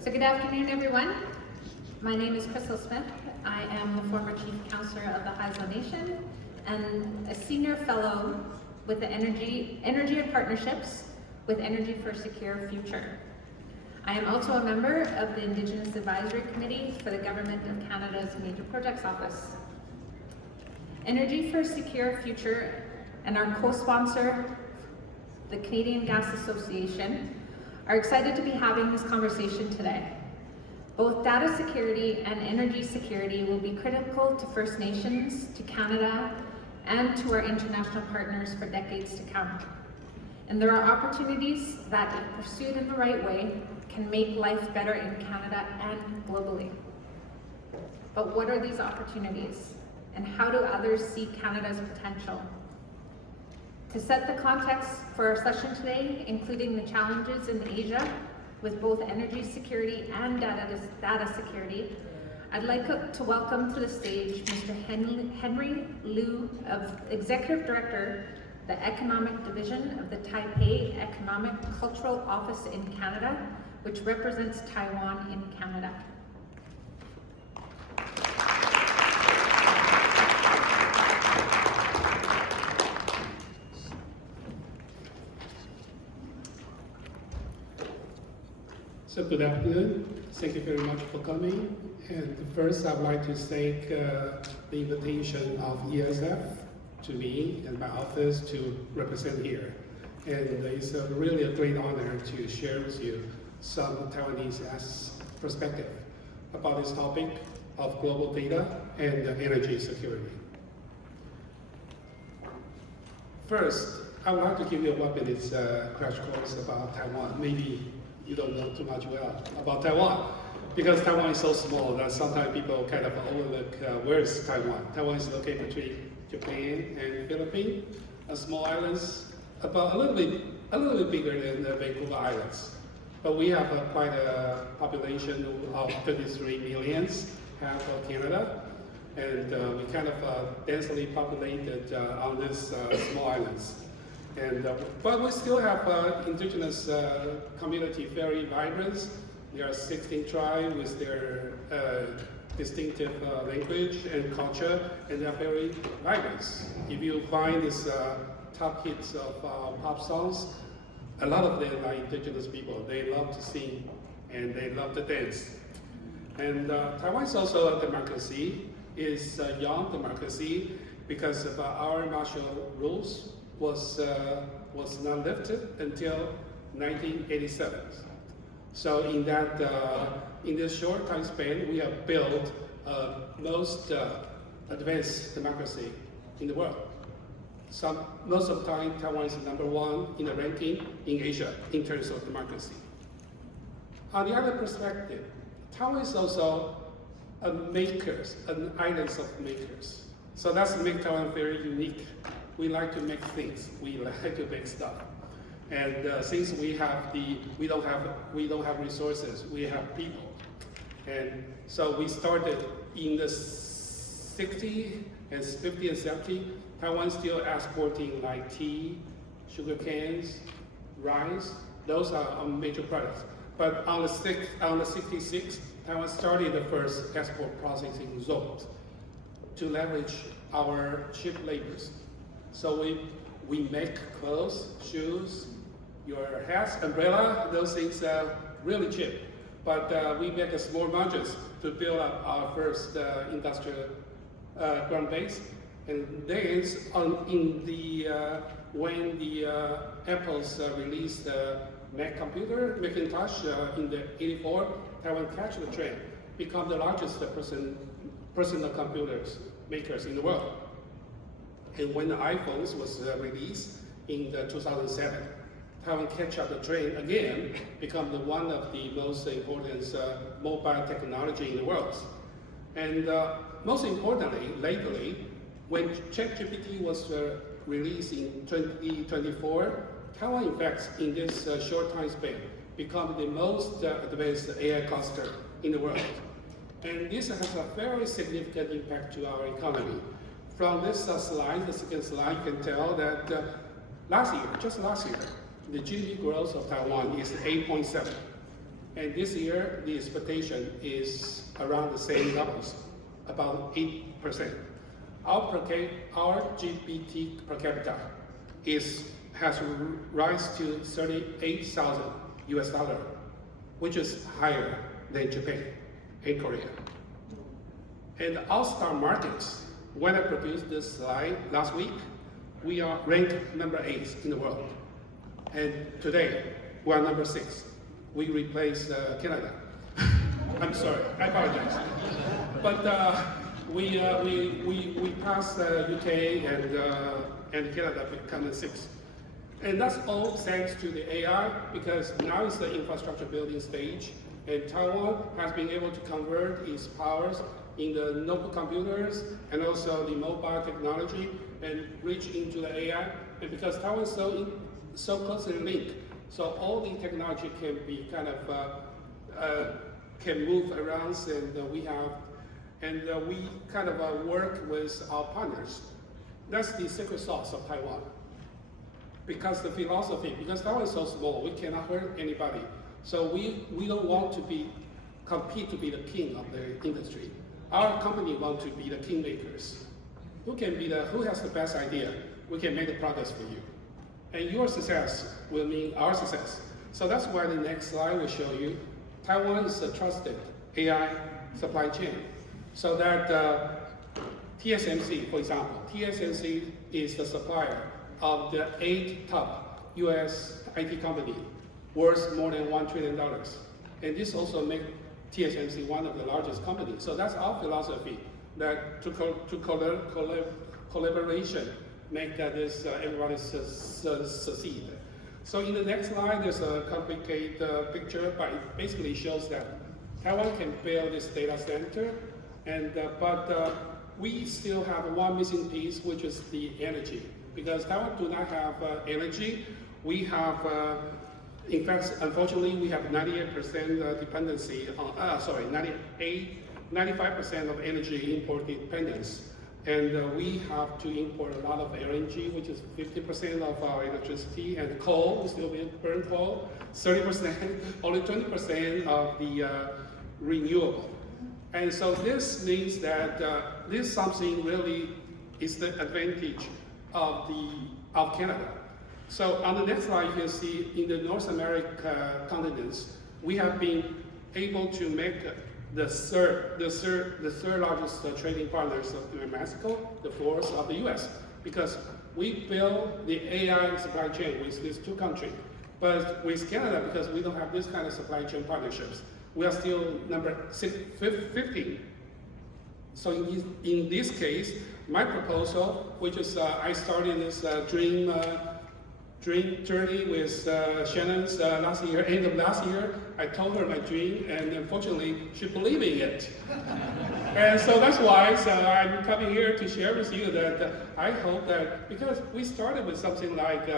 So good afternoon, everyone. My name is Crystal Smith. I am the former Chief Counselor of the Haisla Nation and a Senior Fellow with the Energy and Partnerships with Energy for a Secure Future. I am also a member of the Indigenous Advisory Committee for the Government of Canada's Major Projects Office. Energy for a Secure Future and our co-sponsor, the Canadian Gas Association, are excited to be having this conversation today. Both data security and energy security will be critical to First Nations, to Canada, and to our international partners for decades to come. And there are opportunities that, if pursued in the right way, can make life better in Canada and globally. But what are these opportunities? And how do others see Canada's potential? To set the context for our session today, including the challenges in Asia with both energy security and data security, I'd like to welcome to the stage Mr. Henry Liu, Executive Director, the Economic Division of the Taipei Economic Cultural Office in Canada, which represents Taiwan in Canada. So good afternoon. Thank you very much for coming. And first, I'd like to thank the invitation of ESF to me and my office to represent here. And it's really a great honor to share with you some Taiwanese perspective about this topic of global data and energy security. First, I would like to give you a 1 minute crash course about Taiwan. Maybe you don't know too much about Taiwan, because Taiwan is so small that sometimes people kind of overlook where is Taiwan. Taiwan is located between Japan and Philippines, a small islands, about a little bit bigger than the Vancouver Islands. But we have quite a population of 33 million, half of Canada, and we kind of densely populated on these small islands. And, but we still have Indigenous community very vibrant. There are 16 tribes with their distinctive language and culture, and they are very vibrant. If you find these top hits of pop songs, a lot of them are Indigenous people. They love to sing and they love to dance. And Taiwan is also a democracy. It's a young democracy because of our martial rules was not lifted until 1987. So in that in this short time span, we have built most advanced democracy in the world. Most of the time, Taiwan is #1 in the ranking in Asia in terms of democracy. On the other perspective, Taiwan is also an island of makers. So that's make Taiwan very unique. We like to make things. We like to make stuff. And since we don't have resources, we have people. And so we started in the 60s and 50s and 70s. Taiwan still exporting like tea, sugar canes, rice. Those are our major products. But on the 66, Taiwan started the first export processing zone to leverage our cheap labors. So we make clothes, shoes, your hats, umbrella, those things are really cheap. But we make a small margins to build up our first industrial ground base. And then when the Apple's released the Mac computer, Macintosh in the '84, Taiwan catch the trend, become the largest personal computers makers in the world. And when the iPhones was released in 2007, Taiwan catch up the trend again, become one of the most important mobile technology in the world. And most importantly, lately, when ChatGPT was released in 2024, Taiwan, in fact, in this short time span, become the most advanced AI cluster in the world. And this has a very significant impact to our economy. From this slide, the second slide, you can tell that just last year, the GDP growth of Taiwan is 8.7. And this year, the expectation is around the same levels, about 8%. Our GPT per capita has rise to $38,000, which is higher than Japan and Korea. And our stock markets, when I produced this slide last week, we are ranked number 8 in the world. And today, we are number 6. We replaced Canada. I'm sorry, I apologize. But we passed UK and Canada becoming 6. And that's all thanks to the AI, because now it's the infrastructure building stage, and Taiwan has been able to convert its powers in the notebook computers and also the mobile technology and reach into the AI. And because Taiwan is so closely linked, so all the technology can be kind of can move around, and we kind of work with our partners. That's the secret sauce of Taiwan. Because the philosophy, because Taiwan is so small, we cannot hurt anybody. So we don't want to compete to be the king of the industry. Our company wants to be the kingmakers. Who has the best idea? We can make the progress for you. And your success will mean our success. So that's why the next slide will show you Taiwan is a trusted AI supply chain. So that TSMC, for example, TSMC is the supplier of the 8 top US IT company worth more than $1 trillion. And this also makes TSMC one of the largest companies. So that's our philosophy, that collaboration make that everybody succeed. So in the next slide, there's a complicated picture, but it basically shows that Taiwan can build this data center, and but we still have one missing piece, which is the energy. Because Taiwan do not have energy, we have, in fact, unfortunately, we have 98% dependency on, 95% of energy import dependence. And we have to import a lot of LNG, which is 50% of our electricity, and coal, we still burn coal, 30%, only 20% of the renewable. And so this means that this something really is the advantage of Canada. So on the next slide, you can see in the North America continents, we have been able to make the third largest trading partners of Mexico, the fourth of the US, because we build the AI supply chain with these 2 countries. But with Canada, because we don't have this kind of supply chain partnerships, we are still number 15. So in this case, my proposal, which is I started this dream journey with Shannon last year, end of last year. I told her my dream, and unfortunately, she believed in it. And so that's why I'm coming here to share with you that I hope that, because we started with something like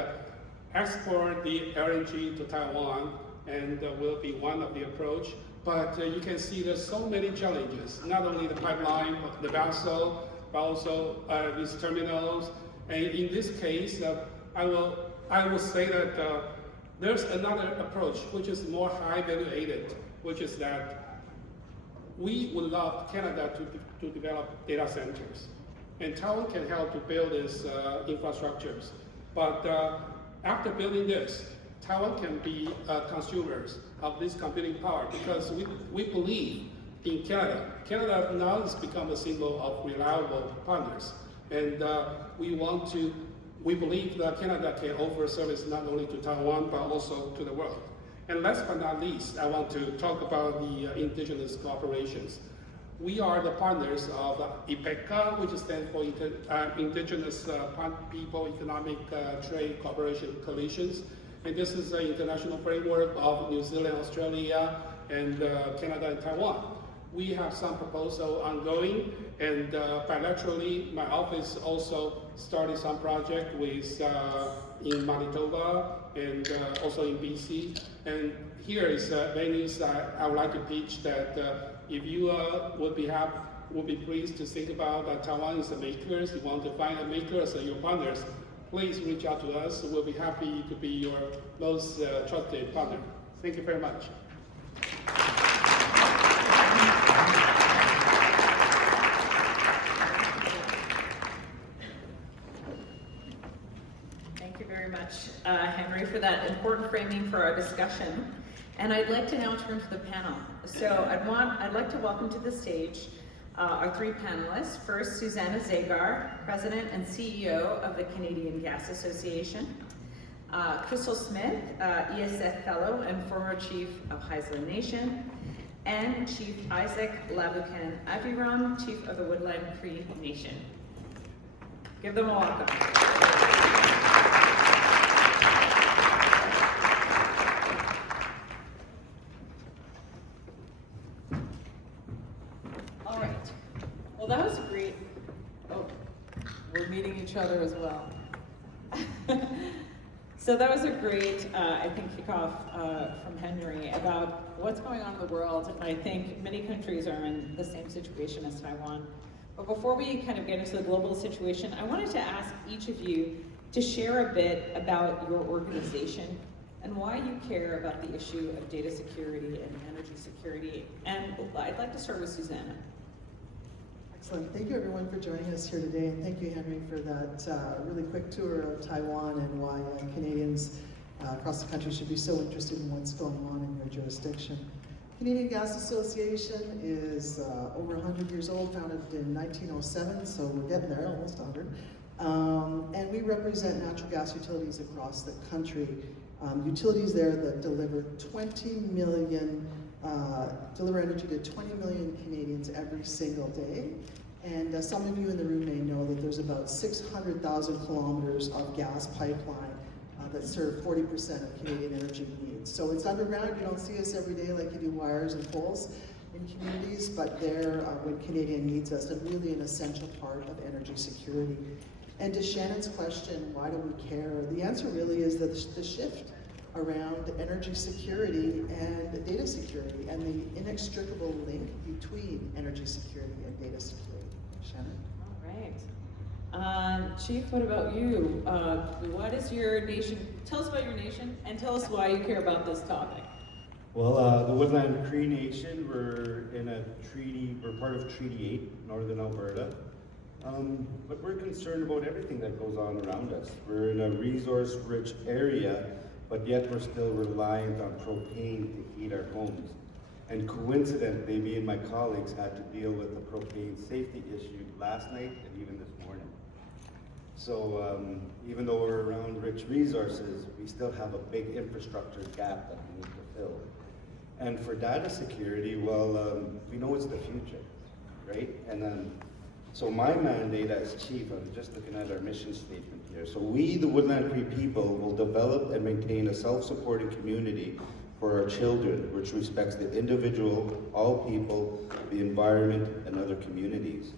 export the LNG to Taiwan, and will be one of the approach. But you can see there's so many challenges, not only the pipeline, the vessel, but also these terminals. And in this case, I will say that there's another approach which is more high valuated, which is that we would love Canada to develop data centers. And Taiwan can help to build these infrastructures. But after building this, Taiwan can be consumers of this computing power, because we believe in Canada. Canada now has become a symbol of reliable partners. And we believe that Canada can offer service not only to Taiwan, but also to the world. And last but not least, I want to talk about the Indigenous cooperations. We are the partners of IPECA, which stands for Indigenous People Economic Trade Cooperation Coalitions. And this is the international framework of New Zealand, Australia, and Canada and Taiwan. We have some proposal ongoing, and bilaterally, my office also started some project with in Manitoba and also in BC. And here is venues I would like to pitch that if you would be pleased to think about Taiwan is a makers, you want to find a makers as your partners, please reach out to us. We'll be happy to be your most trusted partner. Thank you very much. much, Henry, for that important framing for our discussion. And I'd like to now turn to the panel. So I'd like to welcome to the stage our three panelists. First, Susanna Zagar, President and CEO of the Canadian Gas Association. Crystal Smith, ESF Fellow and former Chief of Haisla Nation. And Chief Isaac Laboucan-Avirom, Chief of the Woodland Cree Nation. Give them a welcome. All right. Well, that was great. Oh, we're meeting each other as well. So that was a great, I think, kickoff from Henry about what's going on in the world. And I think many countries are in the same situation as Taiwan. But before we kind of get into the global situation, I wanted to ask each of you to share a bit about your organization and why you care about the issue of data security and energy security. And I'd like to start with Susanna. Excellent. Thank you everyone for joining us here today, and thank you, Henry, for that really quick tour of Taiwan and why Canadians across the country should be so interested in what's going on in your jurisdiction. Canadian Gas Association is over 100 years old, founded in 1907, so we're getting there, almost 100. And we represent natural gas utilities across the country. Utilities there that deliver deliver energy to 20 million Canadians every single day. And some of you in the room may know that there's about 600,000 kilometers of gas pipeline that serve 40% of Canadian energy needs. So it's underground, you don't see us every day like you do wires and poles in communities, but there when Canadian needs us, and really an essential part of energy security. And to Shannon's question, why do we care? The answer really is that the shift around energy security and data security and the inextricable link between energy security and data security. Shannon? All right. Chief, what about you? What is your nation? Tell us about your nation and tell us why you care about this topic. Well, the Woodland Cree Nation, we're in a treaty, we're part of Treaty 8, Northern Alberta. But we're concerned about everything that goes on around us. We're in a resource-rich area, but yet we're still reliant on propane to heat our homes. And coincidentally, me and my colleagues had to deal with a propane safety issue last night and even this morning. So even though we're around rich resources, we still have a big infrastructure gap that we need to fill. And for data security, well, we know it's the future, right? And so my mandate as chief, I'm just looking at our mission statement here. So we, the Woodland Cree people, will develop and maintain a self-supporting community for our children, which respects the individual, all people, the environment, and other communities.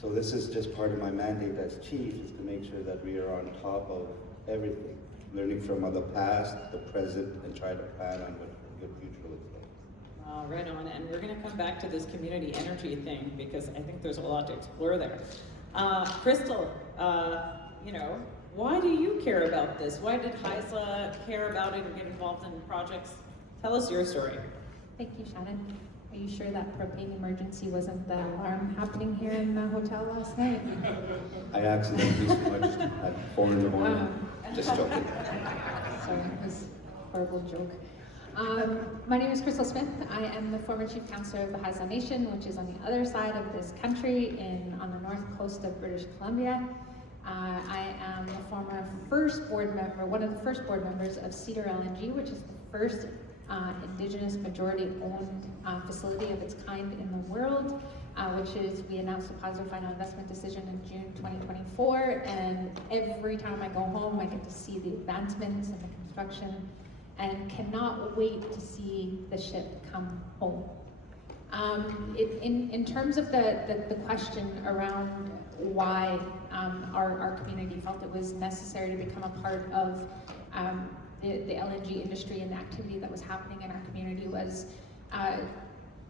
So this is just part of my mandate as chief, is to make sure that we are on top of everything, learning from the past, the present, and try to plan on what a good future looks like. Right on, and we're going to come back to this community energy thing because I think there's a lot to explore there. Crystal, why do you care about this? Why did Haisla care about it and get involved in projects? Tell us your story. Thank you, Shannon. Are you sure that propane emergency wasn't the alarm happening here in the hotel last night? I accidentally smudged at 4 in the morning. Just joking. Sorry, it was a horrible joke. My name is Crystal Smith. I am the former Chief Councillor of the Haisla Nation, which is on the other side of this country on the north coast of British Columbia. I am the former first board member, one of the first board members of Cedar LNG, which is the first Indigenous majority-owned facility of its kind in the world, we announced a positive final investment decision in June 2024, and every time I go home I get to see the advancements and the construction and cannot wait to see the ship come home. In terms of the question around why our community felt it was necessary to become a part of the LNG industry and the activity that was happening in our community was,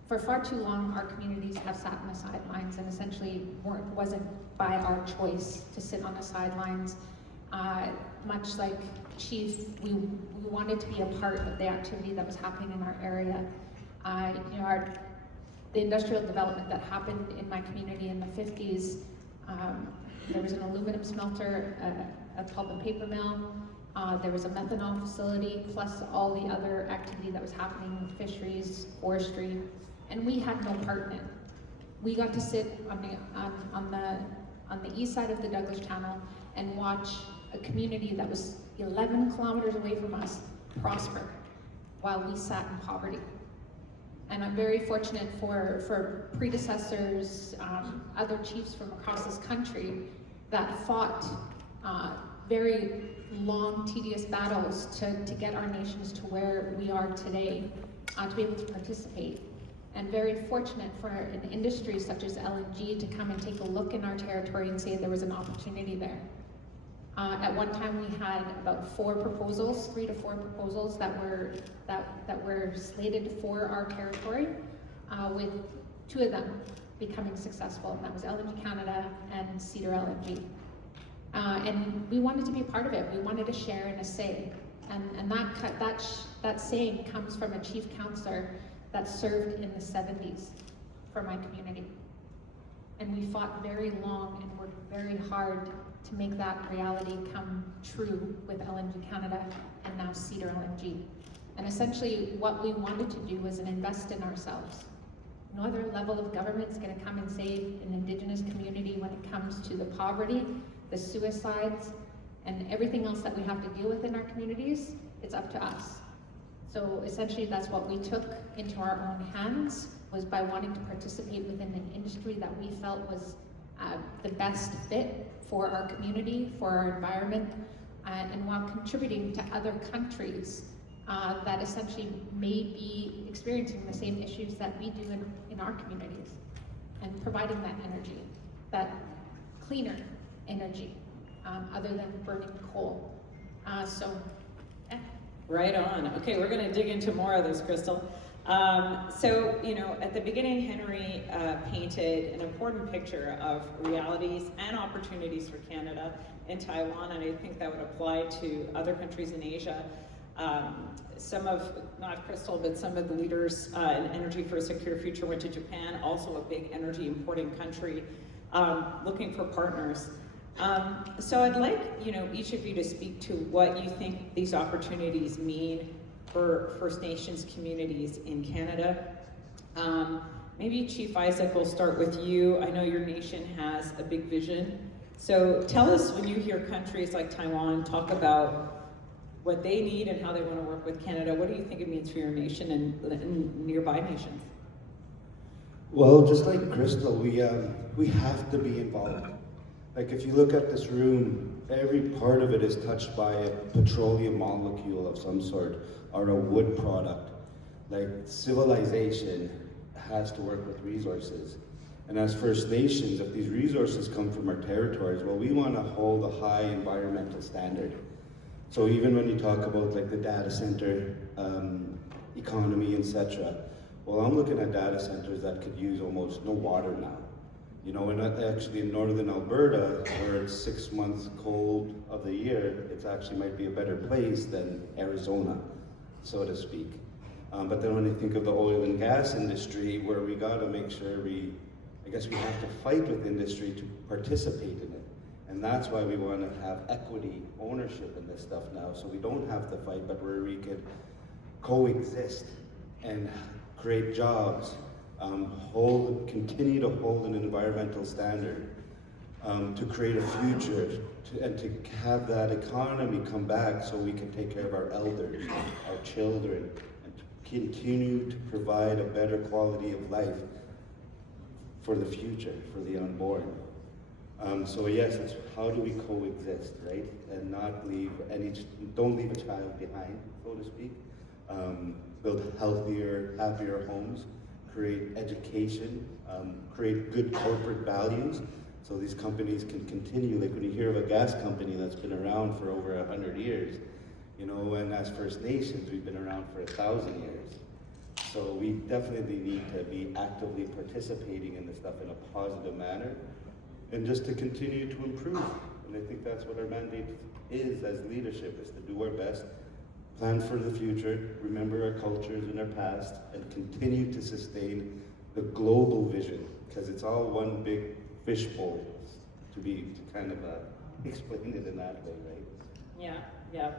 for far too long, our communities have sat on the sidelines and essentially wasn't by our choice to sit on the sidelines. Much like Chief, we wanted to be a part of the activity that was happening in our area. The industrial development that happened in my community in the 50s, there was an aluminum smelter, a pulp and paper mill, There was a methanol facility, plus all the other activity that was happening with fisheries, forestry, and we had no part in it. We got to sit on the east side of the Douglas Channel and watch a community that was 11 kilometers away from us prosper while we sat in poverty. And I'm very fortunate for predecessors, other chiefs from across this country that fought very long, tedious battles to get our nations to where we are today, to be able to participate. And very fortunate for an industry such as LNG to come and take a look in our territory and say there was an opportunity there. At one time we had about 3 to 4 proposals that were slated for our territory, with 2 of them becoming successful, and that was LNG Canada and Cedar LNG. And we wanted to be part of it. We wanted to share and a say. And that saying comes from a chief counselor that served in the 70s for my community. And we fought very long and worked very hard to make that reality come true with LNG Canada and now Cedar LNG. And essentially what we wanted to do was invest in ourselves. No other level of government is going to come and save an Indigenous community when it comes to the poverty, the suicides, and everything else that we have to deal with in our communities. It's up to us. So essentially that's what we took into our own hands, was by wanting to participate within an industry that we felt was the best fit for our community, for our environment, and while contributing to other countries that essentially may be experiencing the same issues that we do in our communities, and providing that energy, that cleaner energy, other than burning coal. Right on. Okay, we're going to dig into more of this, Crystal. So, at the beginning, Henry painted an important picture of realities and opportunities for Canada and Taiwan, and I think that would apply to other countries in Asia. Some of, not Crystal, but some of the leaders in Energy for a Secure Future went to Japan, also a big energy importing country, looking for partners. So I'd like, each of you to speak to what you think these opportunities mean for First Nations communities in Canada. Maybe Chief Isaac, will start with you. I know your nation has a big vision. So tell us, when you hear countries like Taiwan talk about what they need and how they want to work with Canada, what do you think it means for your nation and nearby nations? Well, just like Crystal, we have to be involved. Like, if you look at this room, every part of it is touched by a petroleum molecule of some sort, or a wood product. Like, civilization has to work with resources. And as First Nations, if these resources come from our territories, well, we want to hold a high environmental standard. So even when you talk about like the data center economy, etc., well, I'm looking at data centers that could use almost no water now. And actually in northern Alberta, where it's 6 months cold of the year, it actually might be a better place than Arizona, so to speak. But then when you think of the oil and gas industry, where we got to make sure I guess we have to fight with industry to participate in it. And that's why we want to have equity ownership in this stuff now, so we don't have to fight, but where we could coexist and create jobs, continue to hold an environmental standard, to create a future, and to have that economy come back so we can take care of our elders, our children, and to continue to provide a better quality of life for the future, for the unborn. So yes, it's how do we coexist, right? And don't leave a child behind, so to speak. Build healthier, happier homes, create education, create good corporate values, so these companies can continue. Like when you hear of a gas company that's been around for over 100 years, and as First Nations, we've been around for 1,000 years. So we definitely need to be actively participating in this stuff in a positive manner, and just to continue to improve. And I think that's what our mandate is as leadership, is to do our best, plan for the future, remember our cultures and our past, and continue to sustain the global vision, because it's all one big fishbowl, to kind of explain it in that way, right? Yeah, yeah.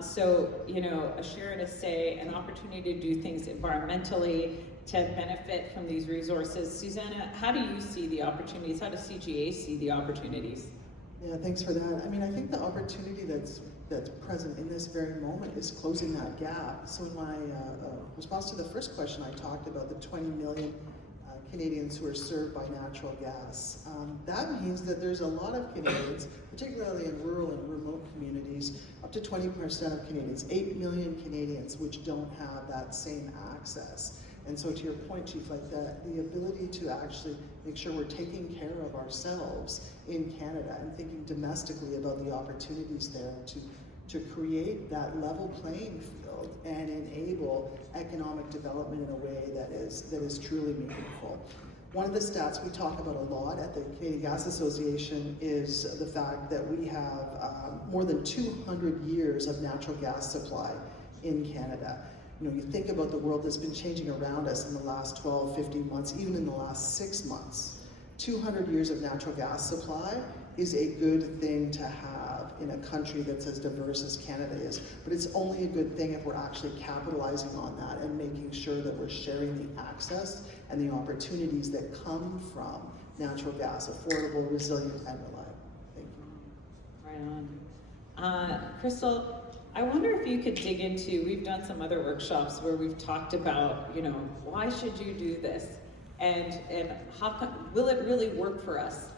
So, you know, a share and a say, an opportunity to do things environmentally, to benefit from these resources. Susanna, how do you see the opportunities? How does CGA see the opportunities? Yeah, thanks for that. I mean, I think the opportunity that's present in this very moment is closing that gap. So in my response to the first question, I talked about the 20 million Canadians who are served by natural gas. That means that there's a lot of Canadians, particularly in rural and remote communities, up to 20% of Canadians, 8 million Canadians, which don't have that same access. And so to your point, Chief, like the ability to actually make sure we're taking care of ourselves in Canada and thinking domestically about the opportunities there to create that level playing field and enable economic development in a way that is truly meaningful. One of the stats we talk about a lot at the Canadian Gas Association is the fact that we have more than 200 years of natural gas supply in Canada. You know, you think about the world that's been changing around us in the last 12, 15 months, even in the last 6 months. 200 years of natural gas supply is a good thing to have in a country that's as diverse as Canada is. But it's only a good thing if we're actually capitalizing on that and making sure that we're sharing the access and the opportunities that come from natural gas, affordable, resilient, and reliable. Thank you. Right on. Crystal, I wonder if you could dig into, we've done some other workshops where we've talked about, you know, why should you do this? And how will it really work for us?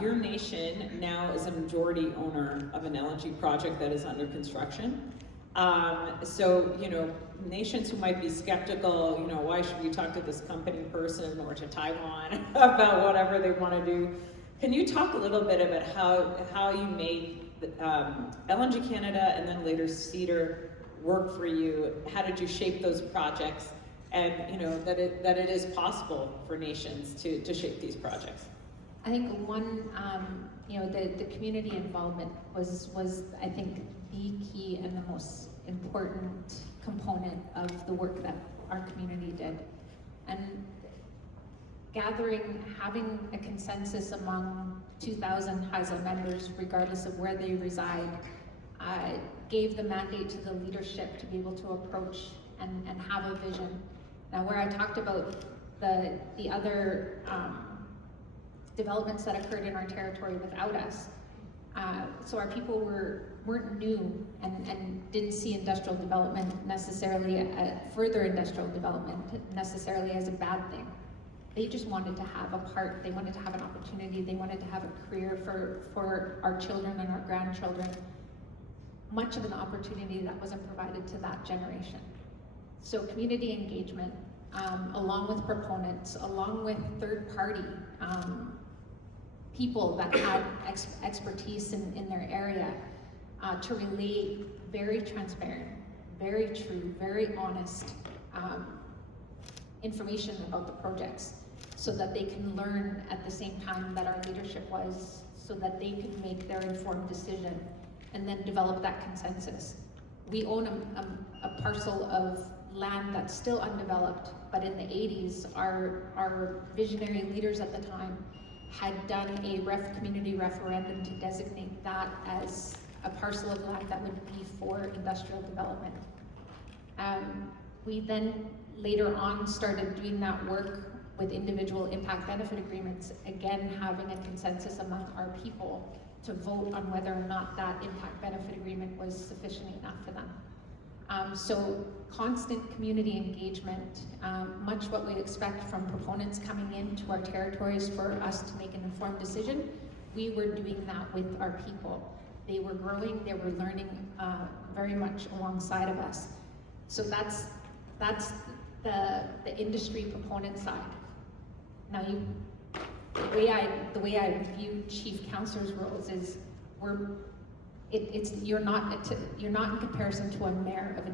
Your nation now is a majority owner of an LNG project that is under construction. So, you know, nations who might be skeptical, you know, why should we talk to this company person or to Taiwan about whatever they want to do? Can you talk a little bit about how you made LNG Canada and then later Cedar work for you? How did you shape those projects? And you know that it is possible for nations to shape these projects. I think one, you know, the community involvement was I think the key and the most important component of the work that our community did, and having a consensus among 2,000 HISA members, regardless of where they reside, gave the mandate to the leadership to be able to approach and have a vision. Now, where I talked about the other developments that occurred in our territory without us, so our people weren't new and didn't see industrial development necessarily, further industrial development necessarily as a bad thing. They just wanted to have a part, they wanted to have an opportunity, they wanted to have a career for our children and our grandchildren. Much of an opportunity that wasn't provided to that generation. So community engagement, along with proponents, along with third-party people that had expertise in their area, to relay very transparent, very true, very honest information about the projects, so that they can learn at the same time that our leadership was, so that they could make their informed decision and then develop that consensus. We own a parcel of land that's still undeveloped, but in the 80s, our visionary leaders at the time had done a community referendum to designate that as a parcel of land that would be for industrial development. We then later on started doing that work with individual impact benefit agreements, again having a consensus among our people to vote on whether or not that impact benefit agreement was sufficient enough for them. So constant community engagement, much what we expect from proponents coming into our territories for us to make an informed decision, we were doing that with our people. They were growing, they were learning very much alongside of us. So that's the industry proponent side. Now the way I view chief counselor's roles is you're not in comparison to a mayor of a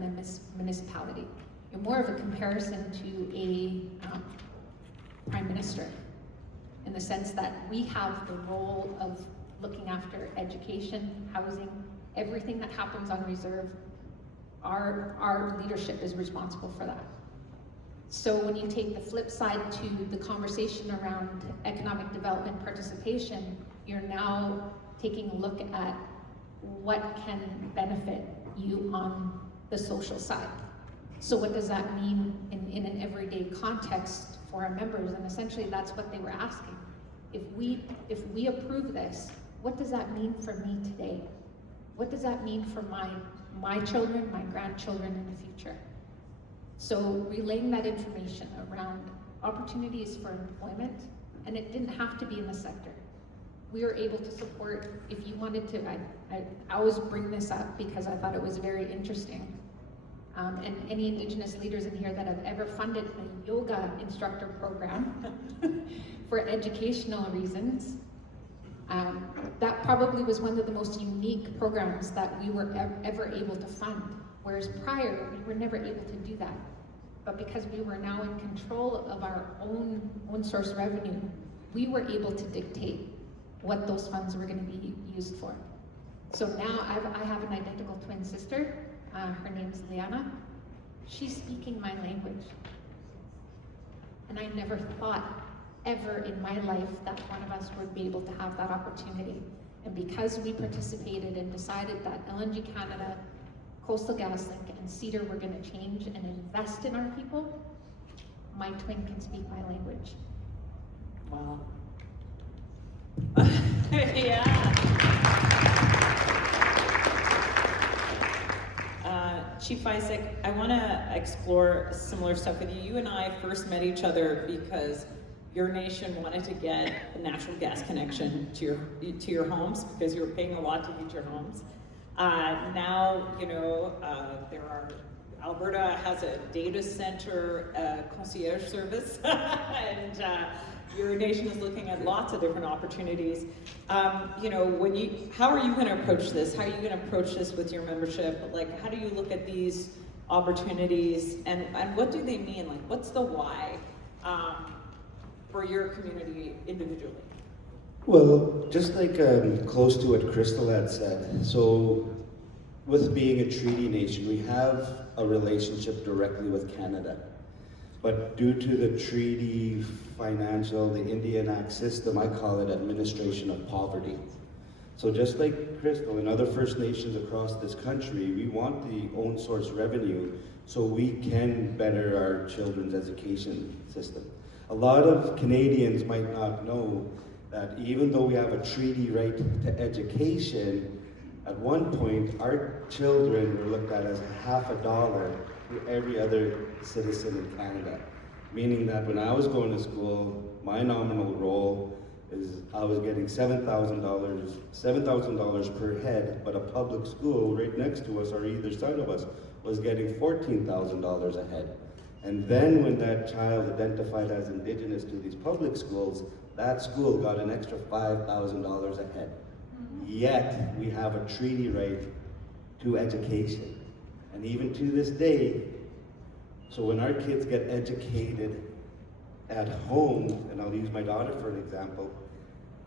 municipality. You're more of a comparison to a prime minister, in the sense that we have the role of looking after education, housing, everything that happens on reserve. Our leadership is responsible for that. So when you take the flip side to the conversation around economic development participation, you're now taking a look at what can benefit you on the social side. So what does that mean in an everyday context for our members? And essentially that's what they were asking. If we approve this, what does that mean for me today? What does that mean for my children, my grandchildren in the future? So relaying that information around opportunities for employment, and it didn't have to be in the sector. We were able to support, if you wanted to, I always bring this up because I thought it was very interesting. And any Indigenous leaders in here that have ever funded a yoga instructor program for educational reasons, that probably was one of the most unique programs that we were ever able to fund. Whereas prior, we were never able to do that. But because we were now in control of our own source revenue, we were able to dictate what those funds were going to be used for. So now I have an identical twin sister. Her name's Liana. She's speaking my language. And I never thought ever in my life that one of us would be able to have that opportunity. And because we participated and decided that LNG Canada, Coastal GasLink, and Cedar were going to change and invest in our people, my twin can speak my language. Wow. Yeah. Chief Isaac, I want to explore similar stuff with you. You and I first met each other because your nation wanted to get a natural gas connection to your homes because you were paying a lot to heat your homes. Now, you know, Alberta has a data center concierge service, and your nation is looking at lots of different opportunities. You know, how are you going to approach this? How are you going to approach this with your membership? Like, how do you look at these opportunities, and what do they mean? Like, what's the why for your community individually? Well, just like close to what Crystal had said, so with being a treaty nation, we have a relationship directly with Canada. But due to the treaty financial, the Indian Act system, I call it administration of poverty. So just like Crystal and other First Nations across this country, we want the own source revenue so we can better our children's education system. A lot of Canadians might not know that even though we have a treaty right to education, at one point our children were looked at as $50 to every other citizen in Canada. Meaning that when I was going to school, my nominal role is I was getting $7,000 per head, but a public school right next to us or either side of us was getting $14,000 a head. And then when that child identified as Indigenous to these public schools, that school got an extra $5,000 a head. Yet we have a treaty right to education. And even to this day, so when our kids get educated at home, and I'll use my daughter for an example,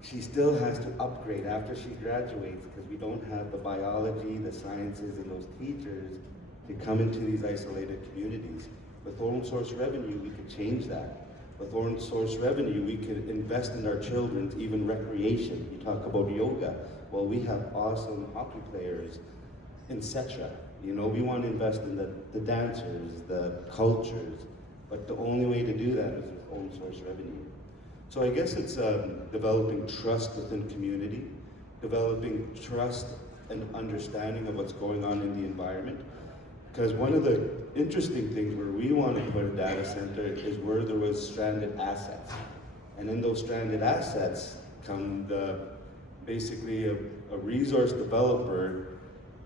she still has to upgrade after she graduates because we don't have the biology, the sciences, and those teachers to come into these isolated communities. With own source revenue, we could change that. With own source revenue, we could invest in our children's even recreation. You talk about yoga. Well, we have awesome hockey players, etc. You know, we want to invest in the dancers, the cultures, but the only way to do that is with own source revenue. So I guess it's developing trust within community, developing trust and understanding of what's going on in the environment. Because one of the interesting things where we want to put a data center is where there was stranded assets. And in those stranded assets come basically a resource developer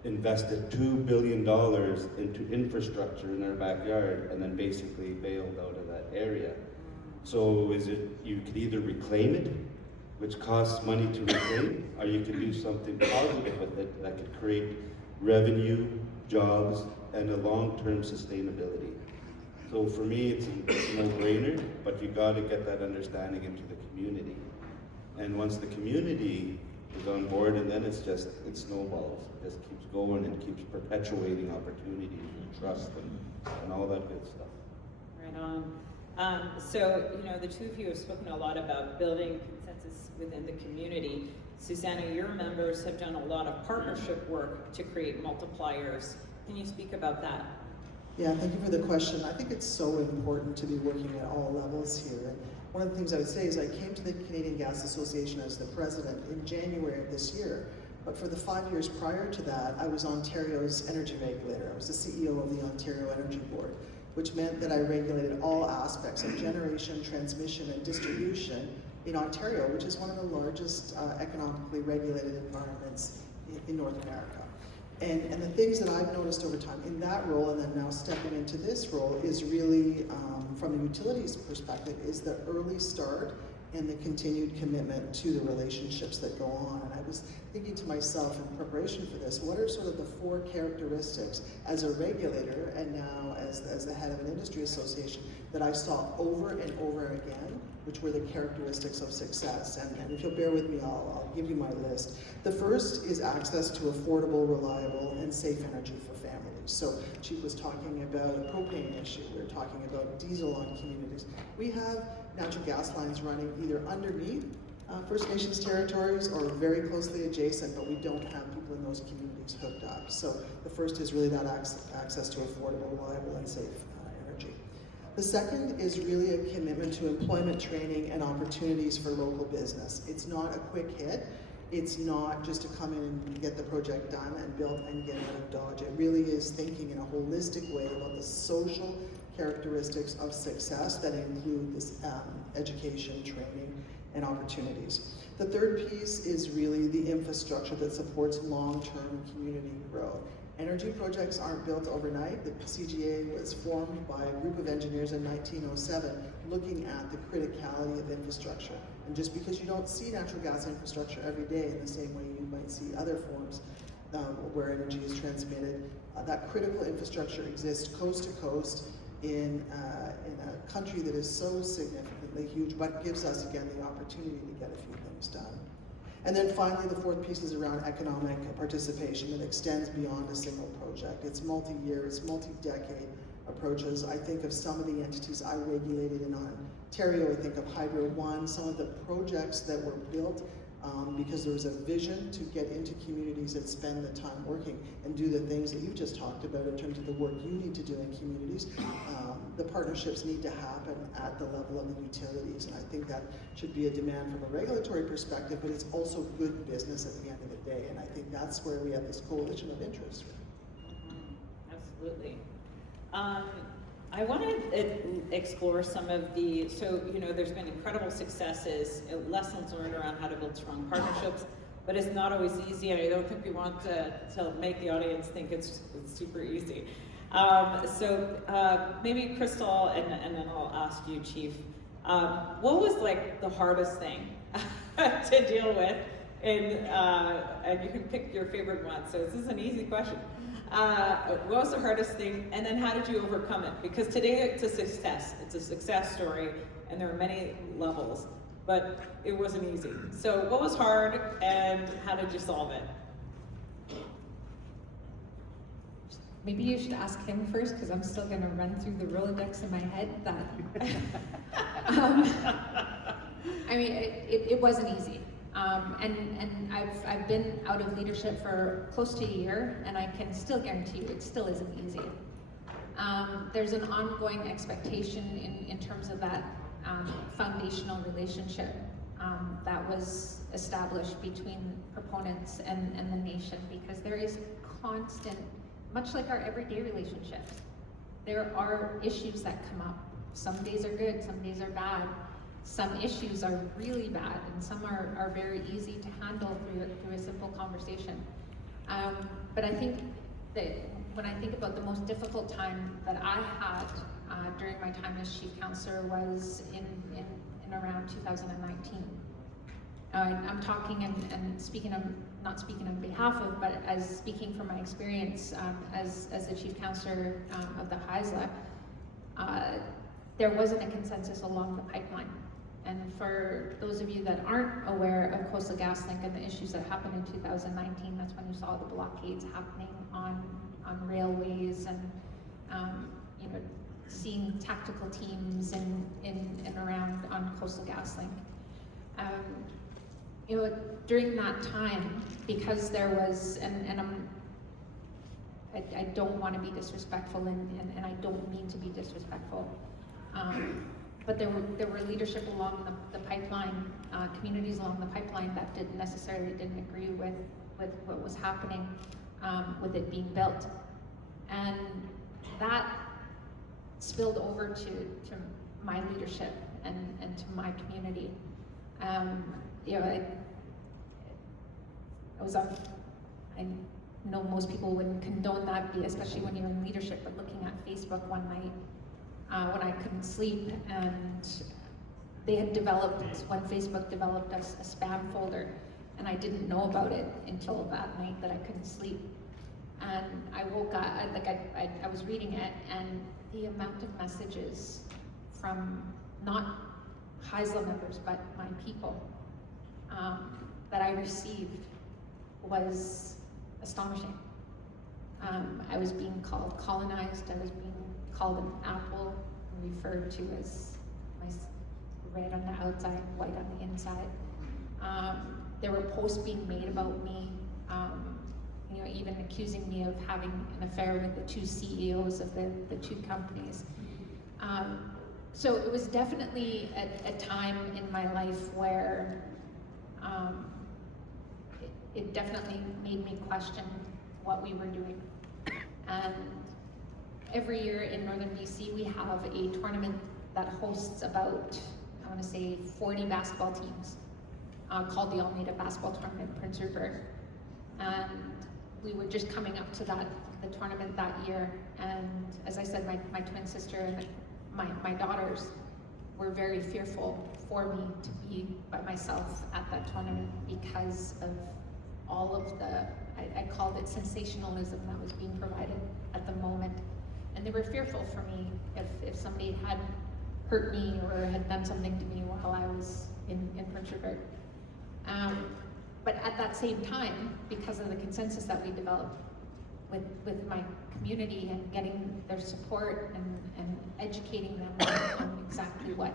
invested $2 billion into infrastructure in our backyard and then basically bailed out of that area. So you could either reclaim it, which costs money to reclaim, or you can do something positive with it that could create revenue, jobs, and a long-term sustainability. So for me, it's a no-brainer, but you gotta get that understanding into the community. And once the community is on board, and then it snowballs. It just keeps going and keeps perpetuating opportunities and trust and all that good stuff. Right on. So, you know, the two of you have spoken a lot about building consensus within the community. Susanna, your members have done a lot of partnership work to create multipliers. Can you speak about that? Yeah, thank you for the question. I think it's so important to be working at all levels here. And one of the things I would say is I came to the Canadian Gas Association as the president in January of this year. But for the 5 years prior to that, I was Ontario's energy regulator. I was the CEO of the Ontario Energy Board, which meant that I regulated all aspects of generation, transmission, and distribution in Ontario, which is one of the largest economically regulated environments in North America. And the things that I've noticed over time in that role, and then now stepping into this role, is really, from a utilities perspective, is the early start and the continued commitment to the relationships that go on. And I was thinking to myself in preparation for this, what are sort of the 4 characteristics as a regulator and now as the head of an industry association that I saw over and over again, which were the characteristics of success. And if you'll bear with me, I'll give you my list. The first is access to affordable, reliable, and safe energy for families. So Chief was talking about a propane issue. We were talking about diesel on communities. We have natural gas lines running either underneath First Nations territories or very closely adjacent, but we don't have people in those communities hooked up. So the first is really that access to affordable, reliable, and safe energy. The second is really a commitment to employment training and opportunities for local business. It's not a quick hit. It's not just to come in and get the project done and build and get out of Dodge. It really is thinking in a holistic way about the social characteristics of success that include this education, training, and opportunities. The third piece is really the infrastructure that supports long-term community growth. Energy projects aren't built overnight. The CGA was formed by a group of engineers in 1907 looking at the criticality of infrastructure. And just because you don't see natural gas infrastructure every day in the same way you might see other forms where energy is transmitted, that critical infrastructure exists coast to coast in a country that is so significantly huge, but gives us, again, the opportunity to get a few things done. And then finally, the fourth piece is around economic participation that extends beyond a single project. It's multi-year, it's multi-decade approaches. I think of some of the entities I regulated in Ontario. I think of Hydro One, some of the projects that were built because there was a vision to get into communities and spend the time working and do the things that you've just talked about in terms of the work you need to do in communities. The partnerships need to happen at the level of the utilities, and I think that should be a demand from a regulatory perspective, but it's also good business at the end of the day, and I think that's where we have this coalition of interest. Absolutely. I want to explore some of the, so, you know, there's been incredible successes, lessons learned around how to build strong partnerships, but it's not always easy, and I don't think we want to make the audience think it's super easy. Maybe Crystal, and then I'll ask you, Chief, what was like the hardest thing to deal with? And you can pick your favorite one, so this is an easy question. What was the hardest thing, and then how did you overcome it? Because today it's a success story, and there are many levels, but it wasn't easy. So what was hard, and how did you solve it? Maybe you should ask him first, because I'm still going to run through the Rolodex in my head. I mean, it wasn't easy. And I've been out of leadership for close to a year, and I can still guarantee you it still isn't easy. There's an ongoing expectation in terms of that foundational relationship that was established between proponents and the nation, because there is constant, much like our everyday relationships, there are issues that come up. Some days are good, some days are bad. Some issues are really bad, and some are very easy to handle through a simple conversation. But I think that when I think about the most difficult time that I had during my time as Chief Councillor was in around 2019. I'm talking and speaking, not speaking on behalf of, but as speaking from my experience as the Chief Councillor of the Haisla, there wasn't a consensus along the pipeline. And for those of you that aren't aware of Coastal GasLink and the issues that happened in 2019, that's when you saw the blockades happening on railways, and you know, seeing tactical teams in and around on Coastal GasLink. you know, during that time, because there was, and I don't want to be disrespectful, and I don't mean to be disrespectful, but there were leadership along the pipeline, communities along the pipeline that didn't agree with what was happening with it being built, and that spilled over to my leadership and to my community. You know, I know most people wouldn't condone that, especially when you're in leadership, but looking at Facebook one night when I couldn't sleep, and they had developed, when Facebook developed a spam folder, and I didn't know about it until that night that I couldn't sleep. And I woke up, I was reading it, and the amount of messages from not Haisla members, but my people, that I received was astonishing. I was being called colonized, I was being called an apple, referred to as red on the outside, white on the inside. There were posts being made about me, you know, even accusing me of having an affair with the two CEOs of the two companies. So it was definitely a time in my life where it definitely made me question what we were doing. And every year in Northern BC, we have a tournament that hosts about, I want to say, 40 basketball teams, called the Almeida Basketball Tournament in Prince Rupert. And we were just coming up to the tournament that year, and as I said, my twin sister and my daughters were very fearful for me to be by myself at that tournament because of all of the, I called it sensationalism that was being provided at the moment. And they were fearful for me if somebody had hurt me or had done something to me while I was in Prince Rupert. But at that same time, because of the consensus that we developed with my community and getting their support and educating them on exactly what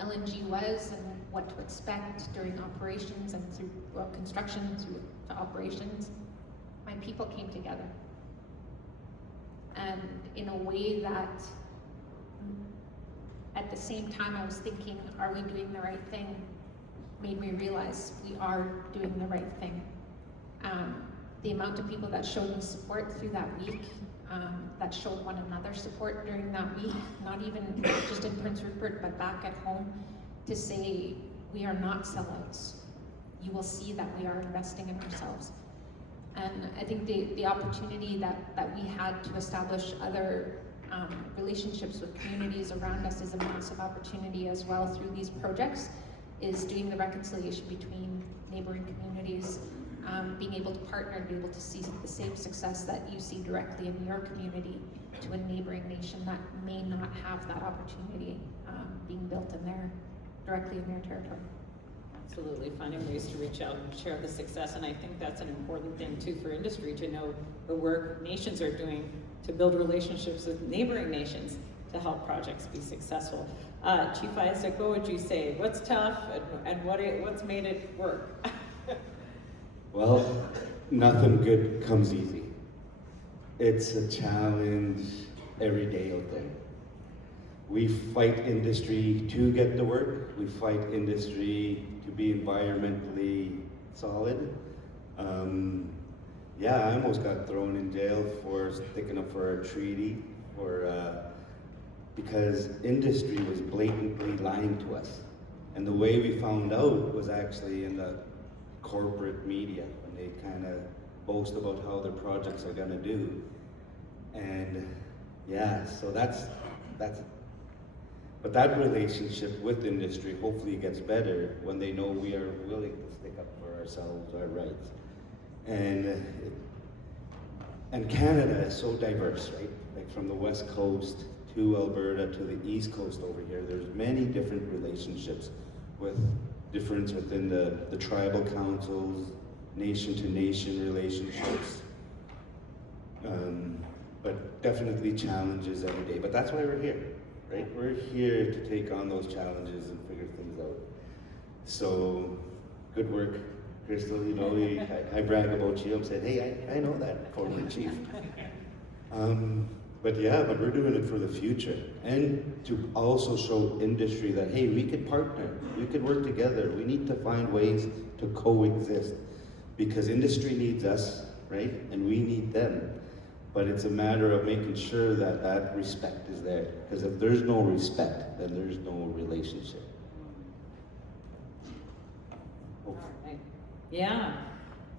LNG was and what to expect during operations and through construction through to operations, my people came together. And in a way that, at the same time I was thinking, are we doing the right thing, made me realize we are doing the right thing. The amount of people that showed me support through that week, that showed one another support during that week, not just in Prince Rupert, but back at home, to say, we are not sellouts. You will see that we are investing in ourselves. And I think the opportunity that we had to establish other relationships with communities around us is a massive opportunity as well through these projects, is doing the reconciliation between neighboring communities, being able to partner and be able to see the same success that you see directly in your community to a neighboring nation that may not have that opportunity being built directly in their territory. Absolutely, finding ways to reach out and share the success, and I think that's an important thing too for industry to know the work nations are doing to build relationships with neighboring nations to help projects be successful. Chief Isaac, what would you say? What's tough and what's made it work? Well, nothing good comes easy. It's a challenge every day out there. We fight industry to get the work. We fight industry to be environmentally solid. Yeah, I almost got thrown in jail for sticking up for our treaty, because industry was blatantly lying to us. And the way we found out was actually in the corporate media, when they kind of boast about how their projects are gonna do. And yeah, so that's but that relationship with industry hopefully gets better when they know we are willing to stick up for ourselves, our rights. And Canada is so diverse, right? Like from the West Coast to Alberta to the East Coast over here, there's many different relationships with difference within the tribal councils, nation to nation relationships. But definitely challenges every day. But that's why we're here, right? We're here to take on those challenges and figure things out. So Good work, Crystal. You know, I brag about you. I'm saying, hey, I know that, former chief. But we're doing it for the future, and to also show industry that, hey, we could partner, we could work together. We need to find ways to coexist, because industry needs us, right? And we need them. But it's a matter of making sure that that respect is there, because if there's no respect, then there's no relationship. Right. Yeah.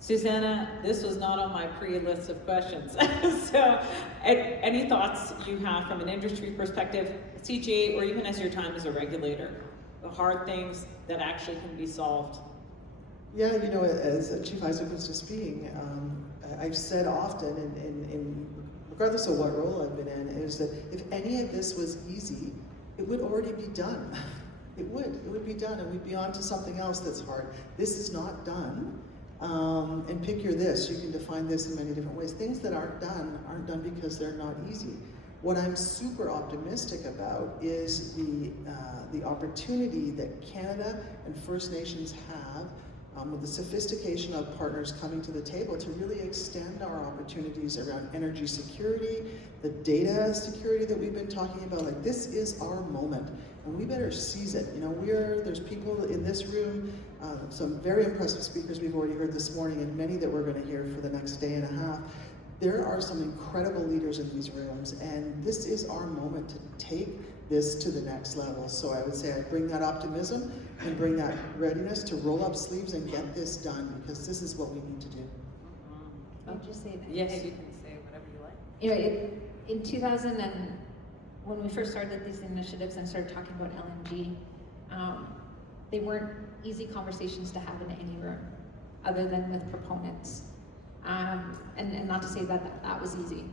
Susanna, this was not on my pre-list of questions. So, any thoughts you have from an industry perspective, CGA, or even as your time as a regulator, the hard things that actually can be solved? Yeah, you know, as Chief Isaac was just speaking, I've said often, in regardless of what role I've been in, is that if any of this was easy, it would already be done. It would be done, and we'd be on to something else that's hard. This is not done. And pick your this, you can define this in many different ways. Things that aren't done because they're not easy. What I'm super optimistic about is the opportunity that Canada and First Nations have with the sophistication of partners coming to the table to really extend our opportunities around energy security, the data security that we've been talking about. Like, this is our moment, and we better seize it. You know, there's people in this room, some very impressive speakers we've already heard this morning, and many that we're going to hear for the next day and a half. There are some incredible leaders in these rooms, and this is our moment to take this to the next level. So I would say I bring that optimism and bring that readiness to roll up sleeves and get this done, because this is what we need to do. I'll just say that. Yes, you can say whatever you like. You know, in 2000, and when we first started these initiatives and started talking about LNG, they weren't easy conversations to have in any room, other than with proponents. And not to say that was easy,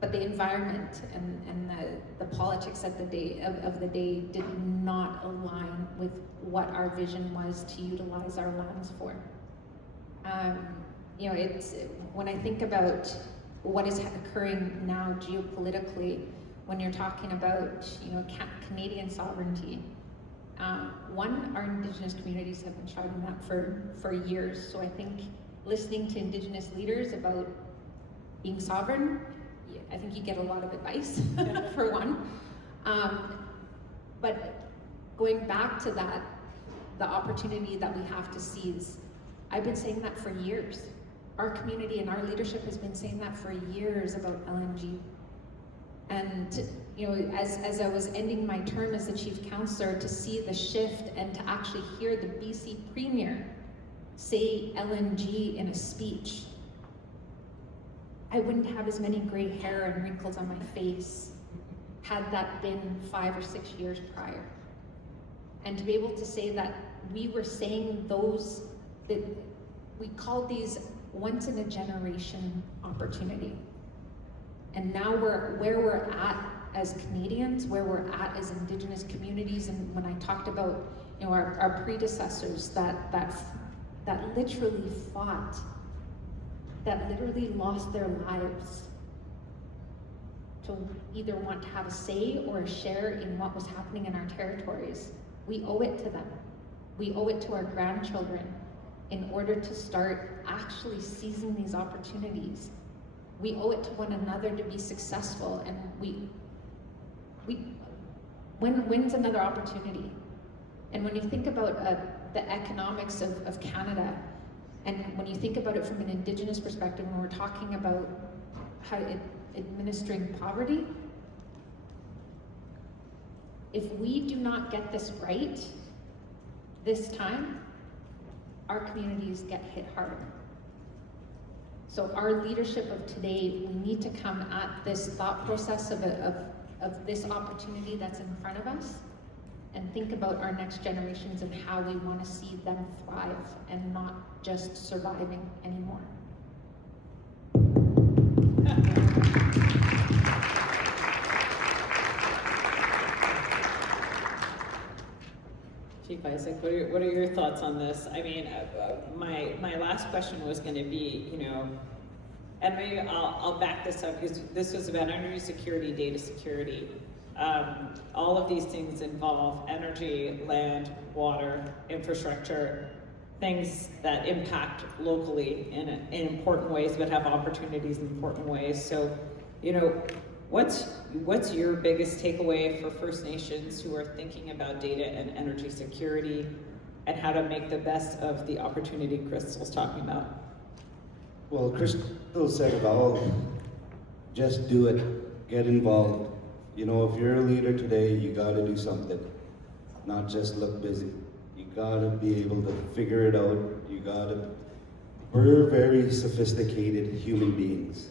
but the environment and the politics of the day did not align with what our vision was to utilize our lands for. You know, when I think about what is occurring now geopolitically, when you're talking about, you know, Canadian sovereignty, our Indigenous communities have been shouting that for years. So I think listening to Indigenous leaders about being sovereign, I think you get a lot of advice, for one. But going back to that, the opportunity that we have to seize, I've been saying that for years. Our community and our leadership has been saying that for years about LNG. And, you know, as I was ending my term as the Chief Councillor, to see the shift and to actually hear the BC Premier say LNG in a speech, I wouldn't have as many gray hair and wrinkles on my face had that been 5 or 6 years prior. And to be able to say that we were saying those, that we called these once in a generation opportunity. And now where we're at as Canadians, where we're at as Indigenous communities, and when I talked about, you know, our predecessors that literally fought, that literally lost their lives to either want to have a say or a share in what was happening in our territories. We owe it to them. We owe it to our grandchildren in order to start actually seizing these opportunities. We owe it to one another to be successful, and when's another opportunity? And when you think about the economics of Canada, and when you think about it from an Indigenous perspective, when we're talking about how administering poverty, if we do not get this right this time, our communities get hit hard. So our leadership of today, we need to come at this thought process of this opportunity that's in front of us, and think about our next generations and how we want to see them thrive and not just surviving anymore. Chief Isaac, what are your thoughts on this? I mean, my last question was going to be, you know, and maybe I'll back this up, because this was about energy security, data security. All of these things involve energy, land, water, infrastructure, things that impact locally in important ways, but have opportunities in important ways. So, you know, what's your biggest takeaway for First Nations who are thinking about data and energy security and how to make the best of the opportunity Crystal's talking about? Well, Crystal said it all. Just do it. Get involved. You know, if you're a leader today, you got to do something, not just look busy. You got to be able to figure it out. We're very sophisticated human beings.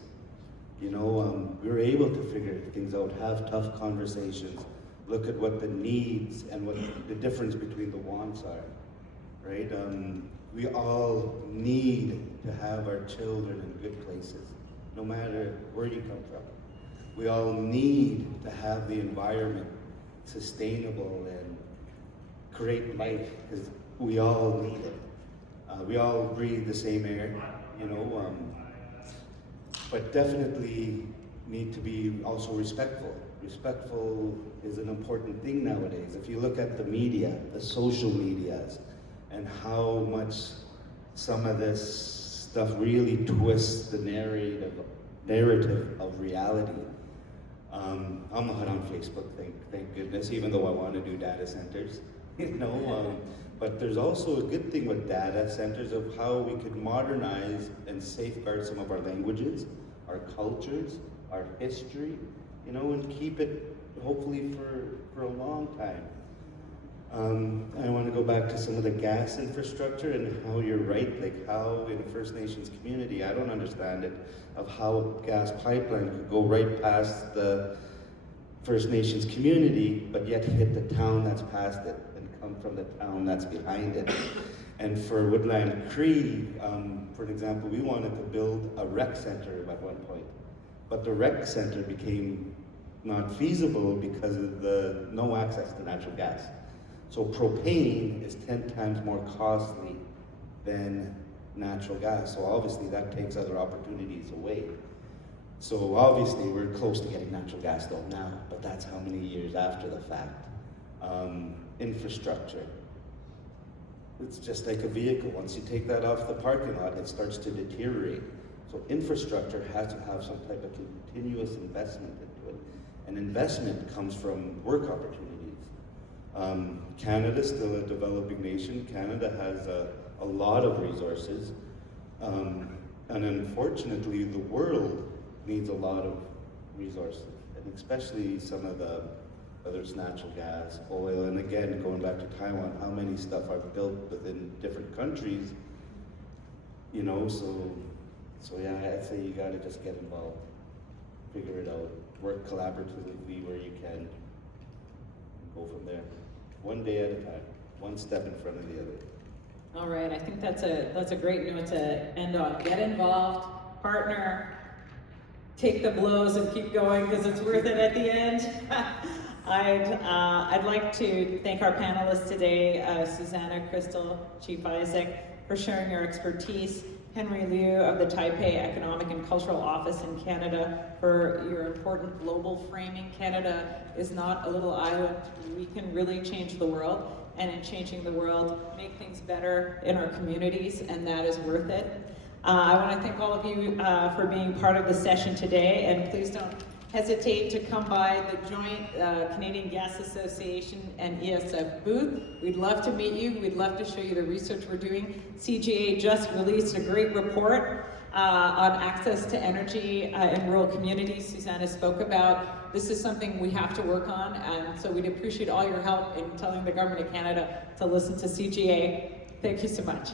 You know, we're able to figure things out, have tough conversations, look at what the needs and what the difference between the wants are, right? We all need to have our children in good places, no matter where you come from. We all need to have the environment sustainable and create life, because we all need it. We all breathe the same air, you know, but definitely need to be also respectful. Respectful is an important thing nowadays. If you look at the media, the social medias, and how much some of this stuff really twists the narrative of reality. I'm not on Facebook, thank goodness, even though I want to do data centers, you know. But there's also a good thing with data centers of how we could modernize and safeguard some of our languages, our cultures, our history, you know, and keep it hopefully for a long time. I want to go back to some of the gas infrastructure and how you're right, like how in a First Nations community, I don't understand it, of how a gas pipeline could go right past the First Nations community, but yet hit the town that's past it and come from the town that's behind it. And for Woodland Cree, for example, we wanted to build a rec center at one point, but the rec center became not feasible because of the no access to natural gas. So propane is 10 times more costly than natural gas. So obviously that takes other opportunities away. So obviously we're close to getting natural gas though now, but that's how many years after the fact. Infrastructure. It's just like a vehicle. Once you take that off the parking lot, it starts to deteriorate. So infrastructure has to have some type of continuous investment into it. And investment comes from work opportunities. Canada's still a developing nation. Canada has a lot of resources. And unfortunately, the world needs a lot of resources, and especially some of the, whether it's natural gas, oil, and again, going back to Taiwan, how many stuff are built within different countries, you know, so yeah, I'd say you gotta just get involved, figure it out, work collaboratively where you can, go from there. One day at a time, one step in front of the other. All right, I think that's a great note to end on. Get involved, partner, take the blows and keep going because it's worth it at the end. I'd like to thank our panelists today, Susanna, Crystal, Chief Isaac, for sharing your expertise, Henry Liu of the Taipei Economic and Cultural Office in Canada for your important global framing. Canada is not a little island. We can really change the world, and in changing the world, make things better in our communities, and that is worth it. I want to thank all of you for being part of the session today, and please don't hesitate to come by the joint Canadian Gas Association and ESF booth. We'd love to meet you. We'd love to show you the research we're doing. CGA just released a great report on access to energy in rural communities Susanna spoke about. This is something we have to work on, and so we'd appreciate all your help in telling the Government of Canada to listen to CGA. Thank you so much.